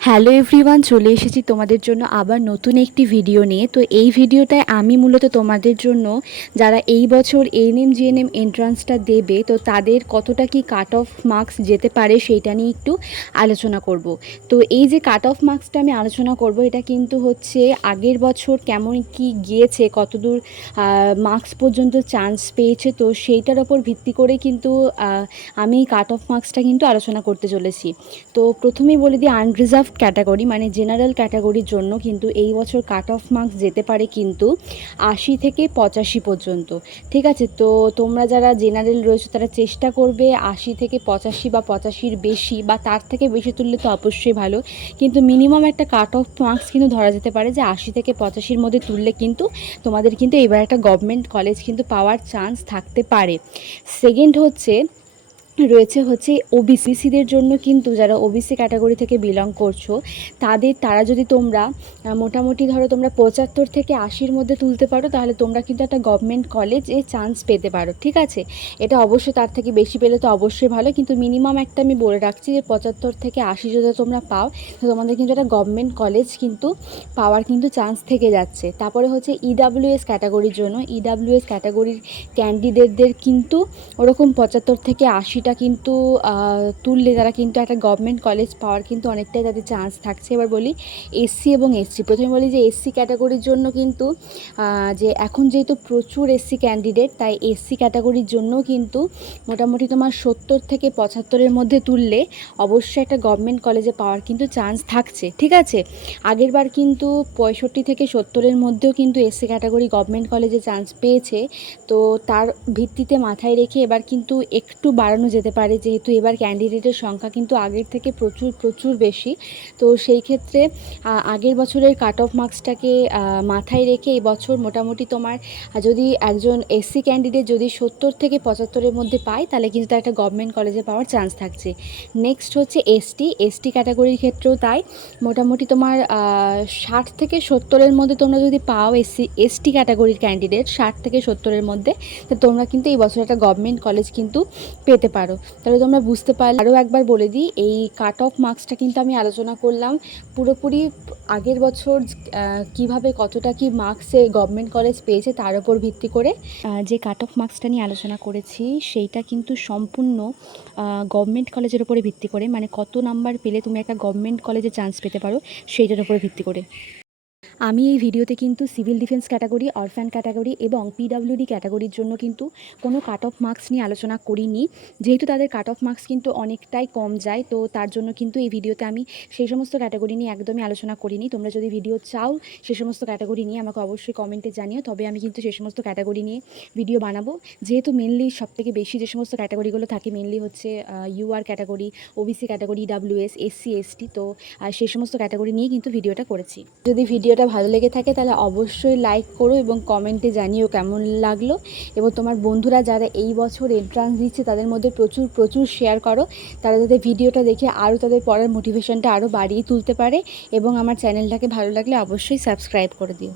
Hello everyone, চলে এসেছি তোমাদের জন্য আবার নতুন একটি ভিডিও নিয়ে। তো এই ভিডিওটায় আমি মূলত তোমাদের জন্য যারা এই বছর এএনএম জিএনএম এন্ট্রান্সটা দেবে তো তাদের কতটা কি কাট অফ মার্কস যেতে পারে সেইটা নিয়ে একটু আলোচনা করব। তো এই যে কাট অফ মার্কসটা আমি আলোচনা করব, এটা কিন্তু হচ্ছে আগের বছর কেমন কি গিয়েছে, কতদূর মার্কস পর্যন্ত চান্স পেয়েছে, তো সেইটার ওপর ভিত্তি করে কিন্তু আমি কাট অফ মার্কসটা কিন্তু আলোচনা করতে চলেছি। তো প্রথমেই বলে দিই, আনরিজার্ভ ক্যাটাগরি মানে জেনারেল ক্যাটাগরির জন্য কিন্তু এই বছর কাট অফ মার্কস যেতে পারে কিন্তু ৮০ থেকে ৮৫ পর্যন্ত। ঠিক আছে, তো তোমরা যারা জেনারেল রয়েছে তারা চেষ্টা করবে ৮০ থেকে ৮৫ বা ৮৫-র বেশি বা তার থেকে বেশি তুললে তো অবশ্যই ভালো, কিন্তু মিনিমাম একটা কাট অফ মার্কস কিন্তু ধরা যেতে পারে যে ৮০ থেকে ৮৫-র মধ্যে তুললে কিন্তু তোমাদের কিন্তু এবার একটা গভর্নমেন্ট কলেজ কিন্তু পাওয়ার চান্স থাকতে পারে। সেকেন্ড রয়েছে ওবিসিদের জন্য কিন্তু যারা ওবিসি ক্যাটাগরি থেকে বিলং করছো তারা যদি তোমরা মোটামুটি ধরো তোমরা ৭৫ থেকে ৮০-র মধ্যে তুলতে পারো তাহলে তোমরা কিন্তু একটা গভর্নমেন্ট কলেজে চান্স পেতে পারো। ঠিক আছে, এটা অবশ্যই তার থেকে বেশি পেলে তো অবশ্যই ভালো, কিন্তু মিনিমাম একটা আমি বলে রাখছি যে ৭৫ থেকে ৮০ যদি তোমরা পাও তো তোমাদের কিন্তু একটা গভর্নমেন্ট কলেজ কিন্তু পাওয়ার কিন্তু চান্স থেকে যাচ্ছে। তারপরে হচ্ছে ইডাব্লিউএস ক্যাটাগরির জন্য, ইডাব্লিউএস ক্যাটাগরির ক্যান্ডিডেটদের কিন্তু ওরকম ৭৫ থেকে ৮০টা কিন্তু তুললে তারা কিন্তু একটা গভর্নমেন্ট কলেজ পাওয়ার কিন্তু অনেকটাই তাদের চান্স থাকছে। এবার বলি এসসি এবং এসটি। প্রথমে বলি যে এসসি ক্যাটাগরির জন্য কিন্তু যে এখন যেহেতু প্রচুর এসসি ক্যান্ডিডেট, তাই এসসি ক্যাটাগরির জন্য কিন্তু মোটামুটি তোমার ৭০ থেকে ৭৫-এর মধ্যে তুললে অবশ্যই একটা গভর্নমেন্ট কলেজে পাওয়ার কিন্তু চান্স থাকছে। ঠিক আছে, আগেরবার কিন্তু ৬৫ থেকে ৭০-এর মধ্যেও কিন্তু এসসি ক্যাটাগরি গভর্নমেন্ট কলেজে চান্স পেয়েছে। তো তার ভিত্তিতে মাথায় রেখে এবার কিন্তু একটু বাড়ানো যেতে পারে, যেহেতু এবার ক্যান্ডিডেটের সংখ্যা কিন্তু আগের থেকে প্রচুর প্রচুর বেশি। তো সেই ক্ষেত্রে আগের বছরের কাট অফ মার্কসটাকে মাথায় রেখে এই বছর মোটামুটি তোমার যদি একজন এসসি ক্যান্ডিডেট যদি ৭০ থেকে ৭৫-এর মধ্যে পায় তাহলে কিন্তু তার একটা গভর্নমেন্ট কলেজে পাওয়ার চান্স থাকছে। নেক্সট হচ্ছে এসটি ক্যাটাগরির ক্ষেত্রেও তাই, মোটামুটি তোমার ৬০ থেকে ৭০-এর মধ্যে তোমরা যদি পাও এসটি ক্যাটাগরির ক্যান্ডিডেট ৬০ থেকে ৭০-এর মধ্যে, তো তোমরা কিন্তু এই বছর একটা গভর্নমেন্ট কলেজ কিন্তু পেতে পারো। তাহলে তোমরা বুঝতে পারলে। আরও একবার বলে দিই, এই কাট অফ মার্কসটা কিন্তু আমি আলোচনা করলাম পুরোপুরি আগের বছর কিভাবে কতটা কি মার্কসে গভর্নমেন্ট কলেজ পেয়েছে তার উপর ভিত্তি করে যে কাট অফ মার্কসটা নিয়ে আলোচনা করেছি সেইটা কিন্তু সম্পূর্ণ গভর্নমেন্ট কলেজের উপরে ভিত্তি করে, মানে কত নাম্বার পেলে তুমি একটা গভর্নমেন্ট কলেজে চান্স পেতে পারো সেইটার উপরে ভিত্তি করে। আমি এই ভিডিওতে কিন্তু civil defence category, orphan category এবং পিডাব্লিউডি ক্যাটাগরির জন্য কিন্তু কোনো কাট অফ মার্কস নিয়ে আলোচনা করিনি, যেহেতু তাদের কাট অফ মার্কস কিন্তু অনেকটাই কম যায়। তো তার জন্য কিন্তু এই ভিডিওতে আমি সেই সমস্ত ক্যাটাগরি নিয়ে একদমই আলোচনা করিনি। তোমরা যদি ভিডিও চাও সে সমস্ত ক্যাটাগরি নিয়ে আমাকে অবশ্যই কমেন্টে জানিও, তবে আমি কিন্তু সে সমস্ত ক্যাটাগরি নিয়ে ভিডিও বানাবো। যেহেতু মেনলি সবথেকে বেশি যে সমস্ত ক্যাটাগরিগুলো থাকে মেনলি হচ্ছে UR category, OBC category, EWS, SC, ST, তো সেই সমস্ত ক্যাটাগরি নিয়ে কিন্তু ভিডিওটা করেছি। যদি ভিডিওটা ভালো লেগে থাকে তাহলে অবশ্যই লাইক করো এবং কমেন্টে জানিও কেমন লাগলো, এবং তোমার বন্ধুরা যারা এই বছর এন্ট্রান্স দিচ্ছে তাদের মধ্যে প্রচুর প্রচুর শেয়ার করো, তারা যাতে ভিডিওটা দেখে আরও তাদের পড়ার মোটিভেশনটা আরও বাড়িয়ে তুলতে পারে। এবং আমার চ্যানেলটাকে ভালো লাগলে অবশ্যই সাবস্ক্রাইব করে দিও।